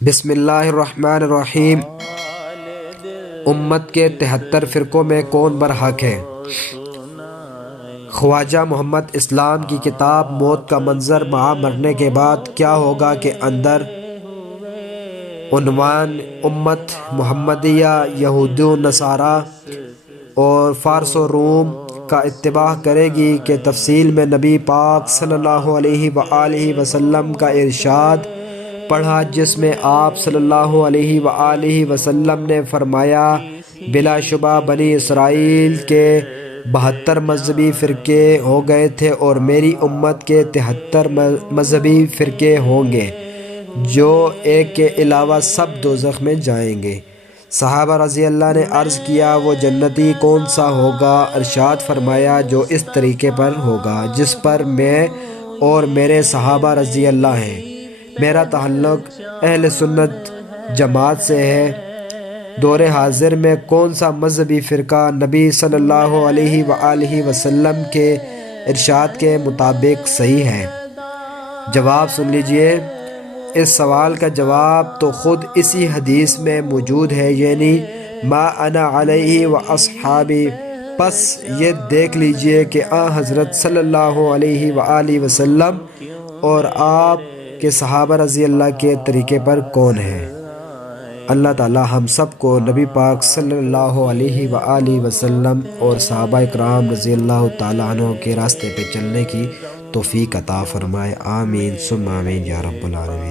بسم اللہ الرحمن الرحیم۔ امت کے 73 فرقوں میں کون برحق ہے؟ خواجہ محمد اسلام کی کتاب موت کا منظر مع مرنے کے بعد کیا ہوگا کے اندر عنوان امت محمدیہ یہود و نصارہ اور فارس و روم کا اتباع کرے گی کہ تفصیل میں نبی پاک صلی اللہ علیہ وآلہ وسلم کا ارشاد پڑھا، جس میں آپ صلی اللہ علیہ وآلہ وسلم نے فرمایا بلا شبہ بنی اسرائیل کے 72 مذہبی فرقے ہو گئے تھے اور میری امت کے 73 مذہبی فرقے ہوں گے، جو ایک کے علاوہ سب دوزخ میں جائیں گے۔ صحابہ رضی اللہ نے عرض کیا وہ جنتی کون سا ہوگا؟ ارشاد فرمایا جو اس طریقے پر ہوگا جس پر میں اور میرے صحابہ رضی اللہ ہیں۔ میرا تعلق اہل سنت جماعت سے ہے۔ دور حاضر میں کون سا مذہبی فرقہ نبی صلی اللہ علیہ وآلہ وسلم کے ارشاد کے مطابق صحیح ہے؟ جواب سن لیجئے۔ اس سوال کا جواب تو خود اسی حدیث میں موجود ہے، یعنی ما انا علیہ و اصحابی۔ پس یہ دیکھ لیجئے کہ حضرت صلی اللہ علیہ وآلہ وسلم اور آپ کے صحابہ رضی اللہ کے طریقے پر کون ہے۔ اللہ تعالی ہم سب کو نبی پاک صلی اللہ علیہ وآلہ وسلم اور صحابہ اکرام رضی اللہ تعالی عنہ کے راستے پہ چلنے کی توفیق عطا فرمائے۔ آمین ثم آمین یا رب العالمین۔